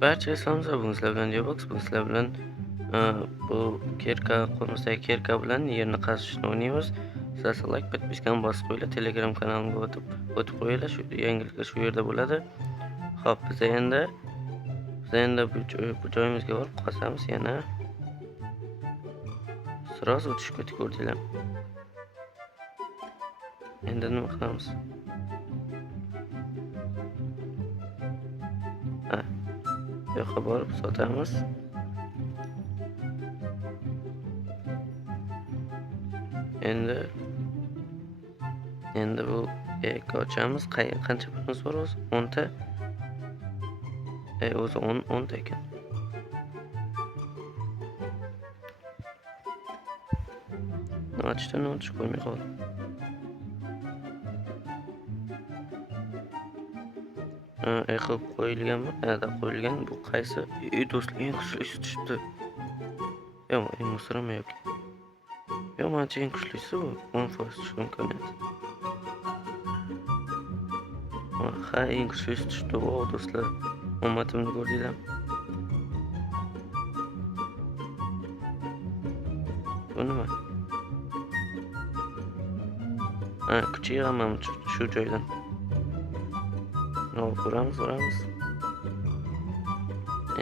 Barchaga salom, bugun sizlar bilan Jobox, bugun sizlar bilan bu kirka, qo'limizdagi kirka bilan yerni qazishni o'ynaymiz. Sizlar like, podpiskani bosib qo'yinglar, Telegram kanalimga o'tib qo'yinglar. Shu yangiliklar shu yerda bo'ladi. Xo'p, biz endi bu joyimizga borib qolamiz yana. Sroz o'tishib ketdik, ko'rdinglar. Endi nima qilamiz? Ha, bu yoqqa borib sotamiz. Endi bu ochamiz. Qancha pulimiz bor o'zi? 10 ta. O'zi 10 ta ekan. Nima ochib qo'ymay qoldim. Qilib qo'yilganmi? Da qo'yilgan. Bu qaysi? Do'stlar, eng kuchlisi tushibdi. Yo'q, eng musrimi yoki? Yo'q, menimcha eng kuchlisi bu. 10% tushish imkoniyati. Ha, eng kuchlisi tushibdi. Vau, do'stlar. Omadimni ko'rdinglarmi? Bu nima? Kuch yig'aman shu joydan. Uramiz.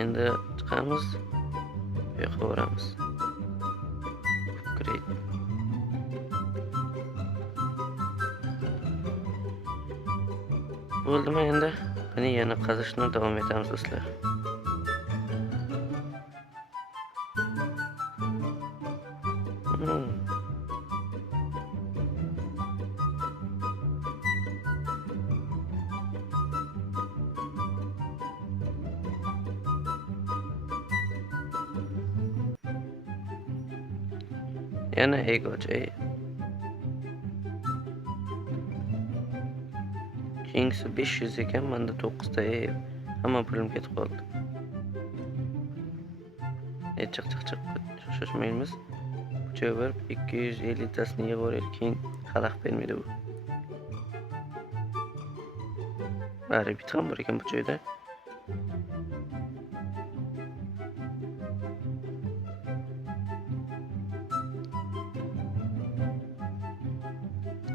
Endi chiqamiz. Bu yoqqa boramiz. Upgrade. Bo'ldimi endi? Qani yana qazishni davom etamiz do'stlar. Yana egoch. Kingsi 500 ekan, menda 9 ta. Hamma pulim ketib qoldi. Chiq. Shoshmaymiz. Bu joyga borib 250 tasini yig'ib olaylik. Keyin xalaq bermaydi bu. Bit ham bor ekan bu joyda.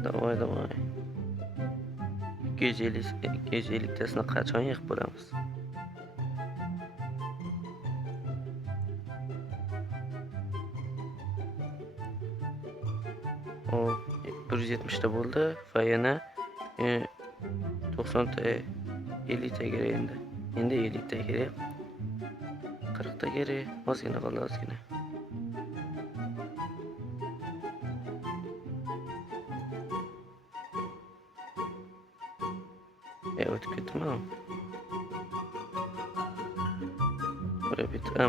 Davay. 250 tasini qachon yig'ib bo'lamiz? O 170 ta bo'ldi va yana 90 ta 50 ta kerak endi. Endi 50 ta kerak. 40 ta kerak. Ozgina qoldi, ozgina. O'tib ketdimi?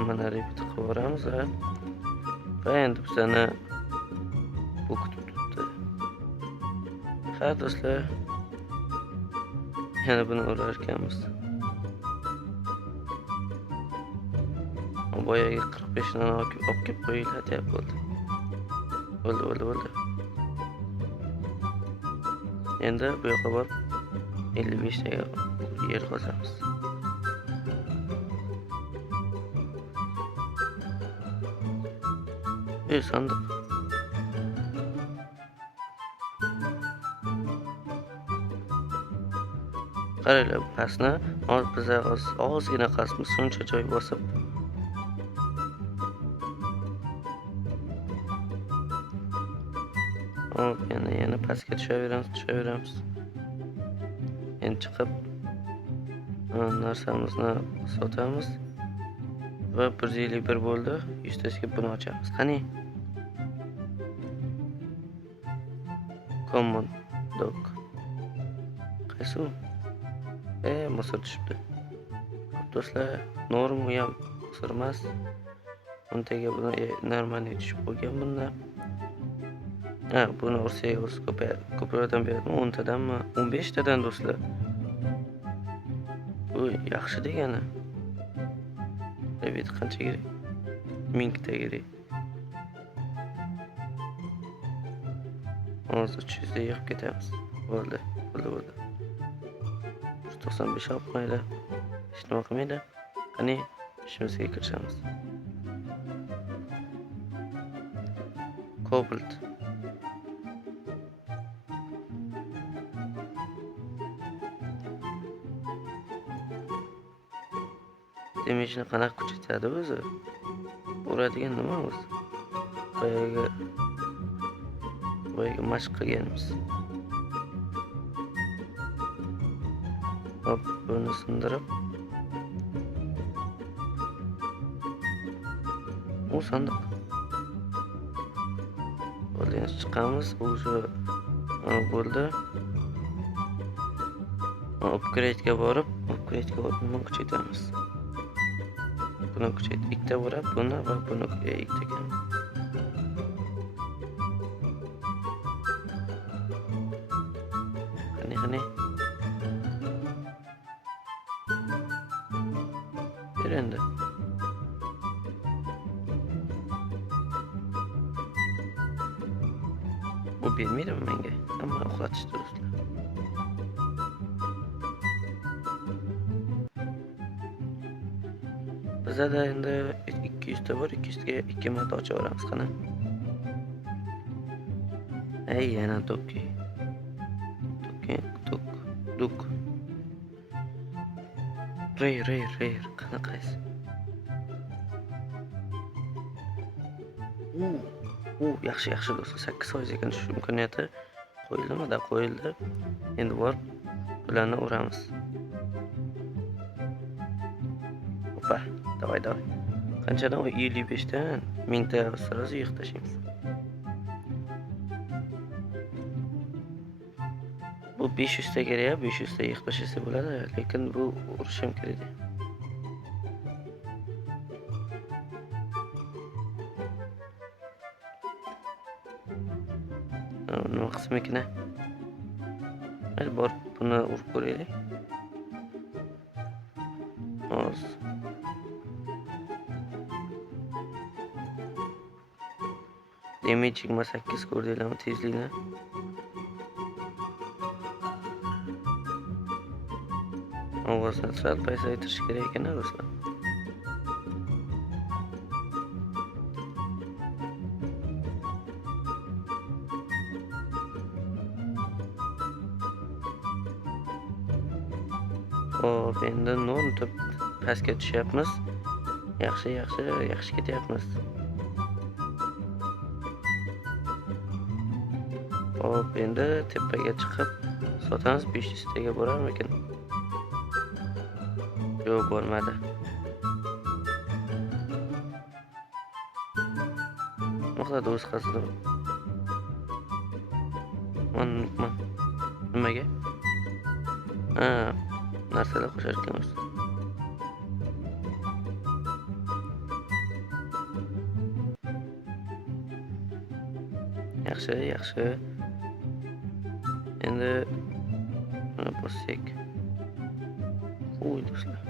Mana repeat qilib yuboramiz va endi bizani bu kutib turibdi. Ha do'stlar, yana buni urar ekanmiz. Boyagi 45 dan olib kelib qo'yinglar deb bo'ldi. Endi bu yoqqa borib 55 ta yer qazamiz. Sandiq. Qaranglar, bu pastni biz ozgina qazmiz, shuncha joy bosib. Yana pastga tushaveramiz. Endi chiqib narsamizni sotamiz va 151 bo'ldi. 100 tasiga buni ochamiz. Qani? Common dog. Qaysi u? Musor tushibdi. Do'stlar, norm ham musor emas. Untaga buni normalniy tushib qo'ygan bunda. Buni ursak ko'proqdan beradi. 10 tadanmi? 15 tadan do'stlar. Bu yaxshi degani. Repeat qancha kerak? 1000 ta kerak. Hozir 300 ta yig'ib ketamiz. Bo'ldi. 195 olib qo'yinglar. Hech nima qilmaydi. Qani ishimizga kirishamiz. Cobalt. Damage-ni qanaqa kuchaytiradi o'zi? Uradigan nima o'zi? Boyaga mashq qilganmiz. Hop, buni sindirib. U sandiq. Bo'ldi, chiqamiz. O'sha bo'ldi. Upgrade-ga borib nima kuchaytiramiz? Buni kuchayt. Ikkita bo'lib, buni va buni ikkita ekan. Qani. Ber endi. Bu bermaydimi menga? Hamma uxlatishdi do'stlar. Bizda endi 200 ta bor, 200 ga 2 marta ochaveramiz qani. Ey, yana do'kki. Duk. Rare. Qanaqaysi? Yaxshi do'stlar. 8% ekan shu imkoniyati. Qo'yildi. Endi bor bularni uramiz. Opa, davay. Qanchadan? 55 dan 1000 ta sirasi yig'ib tashlaymiz. Bu 500 ta kerak, 500 ta yig'ib tashlasa bo'ladi, lekin bu urishim kerak. Nima qismikina? Hadi bor buni urib ko'raylik. Hozir. Damage 28 ko'rdinglarmi tezlikni? Ovozni sal pasaytirish kerak ekan do'stlar. Hop, endi no'ntib pastga tushyapmiz. Yaxshi ketyapmiz. Hop, endi tepaga chiqib sotamiz. 500 taga borarmikin? Yo'q, bo'lmadi. Nima qiladi o'z qasdi? Nimaga? Narsalar qo'shar ekanmiz. Yaxshi. Endi buni bossak. Do'stlar.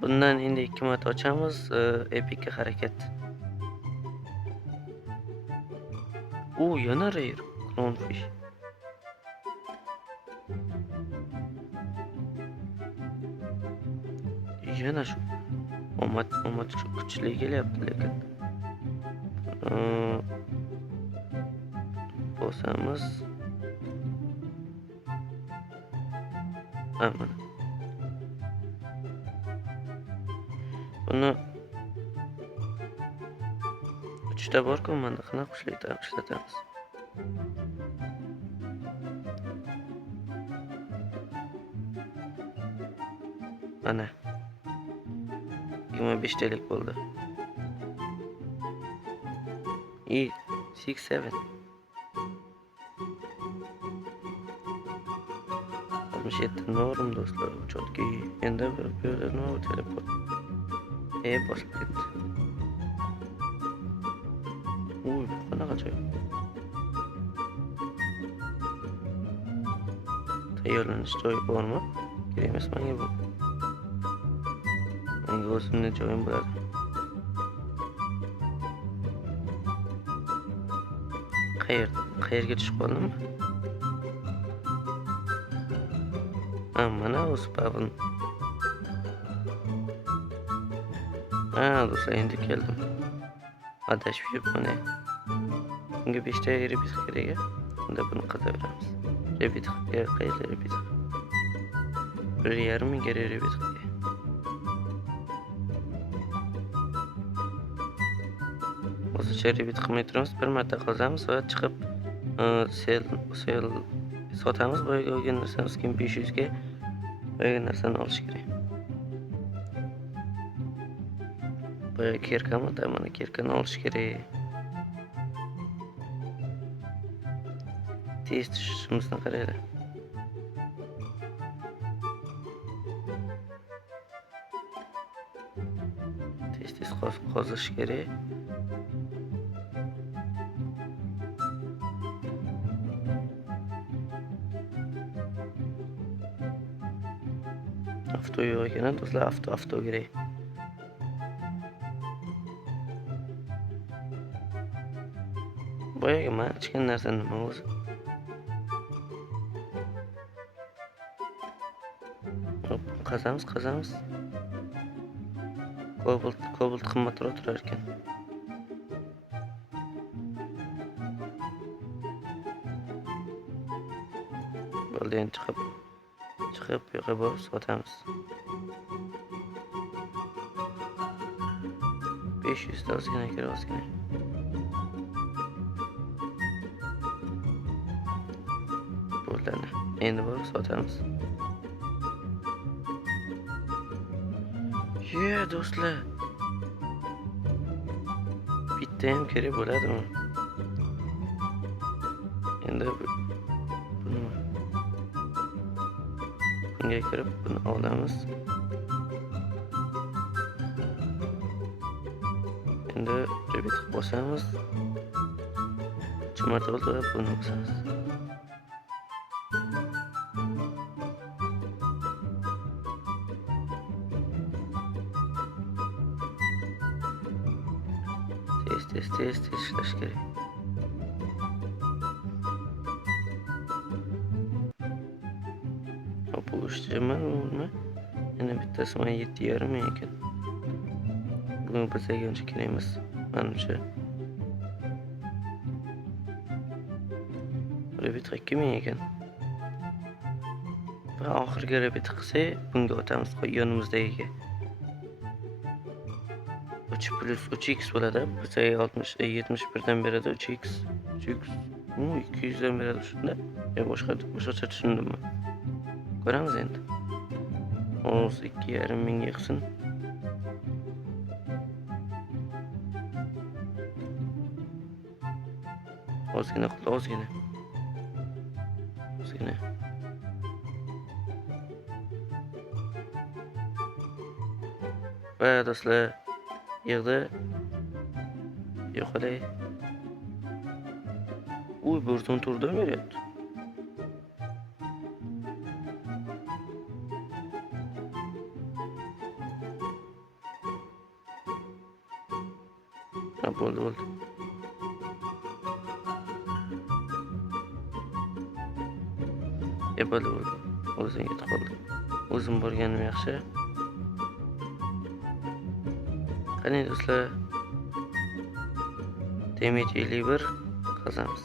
Bundan endi 2 marta ochamiz. Epicga harakat. Yana rare clownfish. Yana shu omad kuchli kelyapti lekin. Bosamiz. Mana. Buni 3 ta bor-ku, mana qanaqa ishlatamiz. Mana 25 talik bo'ldi. 67. 67 norm do'stlar. Chotki endi bir nima teleport. Bosib ketdi. Qanaqa joy? Tayyorlanish joyi bormi? Kerak emas menga bu. Menga o'zimni joyim bo'ladi. Qayerga tushib qoldimmi? Ha, mana o'zi pavun. Ha, do'stlar, endi keldim. Adashib yuribman. Bunga 5 ta rebit kerak. Unda buni qizaveramiz. Rebit qayerda rebit? 1,5 ming kerak rebit. O'zicha rebit qilmay turamiz. Bir marta qazamiz va chiqib sel sotamiz. Boyaga olgan narsamiz keyin 500 ga boyaga narsani olish kerak. Boyaga kerkami? Mana kerkani olish kerak. Tez tushishimizni qaranglar. Tez qozish kerak. Avto yo'q ekan, do'stlar, avto kerak. Boyaga men ichgan narsa nima o'zi? Hop, qazamiz. Kobalt qimmatroq turar ekan. Bo'ldi, endi chiqib bu yoqqa borib sotamiz. 500 ta ozgina kerak. Bo'ldi, endi borib sotamiz. Do'stlar, bitta ham kerak bo'ladimi? Endi bunga kirib buni olamiz. Endi rebit qilib bosamiz. Marta bo'ldi va buni bosamiz. Tez ishlash kerak. Bu ishchiman nima? Yana bittasi mana 7,5 ming ekan. Bugun bizga uncha kerak emas, menimcha. Rebit 2 ming ekan. Va oxirgi rebit qilsak, bunga o'tamiz yonimizdagiga. 3 plus 3x bo'ladi. Bizga 71 dan beradi 3x. 200 dan beradi shunda. Boshqacha tushundimmi? Ko'ramiz endi. 2,5 mingga qilsin. Ozgina. Va do'stlar, yig'di. Yo'qolay. Burton turdan beryapti. Bo'ldi. Bo'ldi. O'zing yetib qoldi. O'zim borganim yaxshi. Qani do'stlar, damage 51 qazamiz.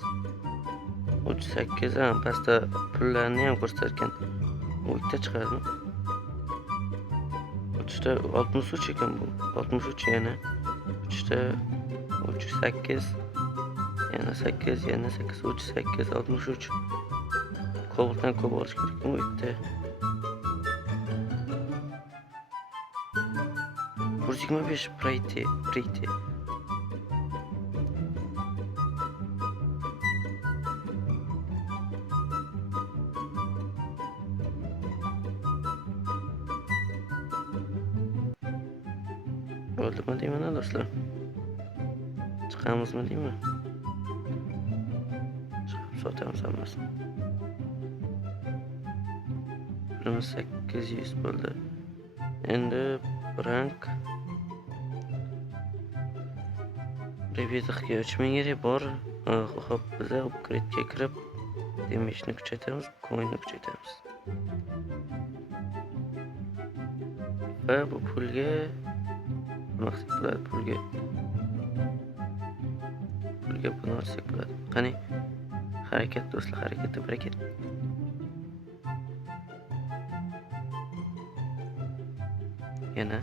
38 ham pastda pullarni ham ko'rsatar ekan. U ikkita chiqadimi? 3ta 63 ekan bu. 63 yana 3ta 38 yana 8 yana 8 38 63. Kobaltdan ko'p olish kerak bu ikkita. 125 Priti. Bo'ldimi deyman do'stlar? Chiqamizmi deyman? Chiqib sotamiz hammasini. Pulimiz 800 bo'ldi. Endi rank rebitga 3000 kerak bor. Xo'p, biz upgrade'ga kirib damage'ni kuchaytiramiz, coin'ni kuchaytiramiz. Va bu pulga nima qilsak bo'ladi? Pulga buni olsak bo'ladi. Qani, harakat do'stlar, harakatda barakat. Yana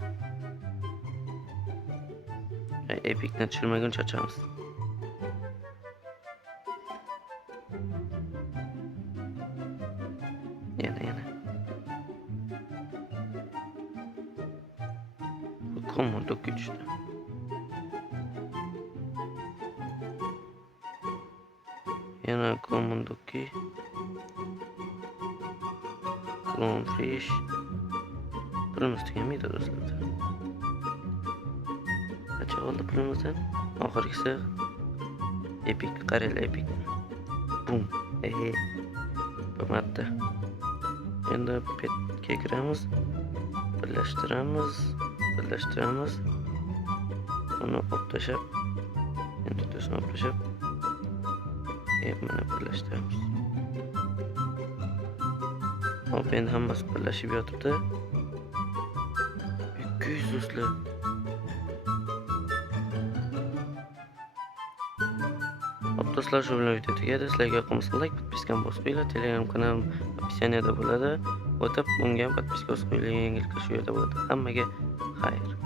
epikdan tushirmaguncha ochamiz. Yana. Bu command o'qi tushdi. Yana command o'qi. Clownfish. Pulimiz tugamaydi do'stlar. Qancha oldi pulimizdan? Oxirgisi epik, qaranglar epik. Bum. Bu marta. Endi petga kiramiz. Birlashtiramiz. Uni olib tashlab, endi do'stlar olib tashlab, mana birlashtiramiz. Hop, endi hammasi birlashib yotibdi. 200 do'stlar. Hop do'stlar, shu bilan video tugadi. Sizlarga yoqmasa like, podpiskani bosib qo'yinglar. Telegram kanalim opsiyaniyada bo'ladi. O'tib unga podpiska bosib qo'yinglar. Yangiliklar shu yerda bo'ladi. Hammaga xayr.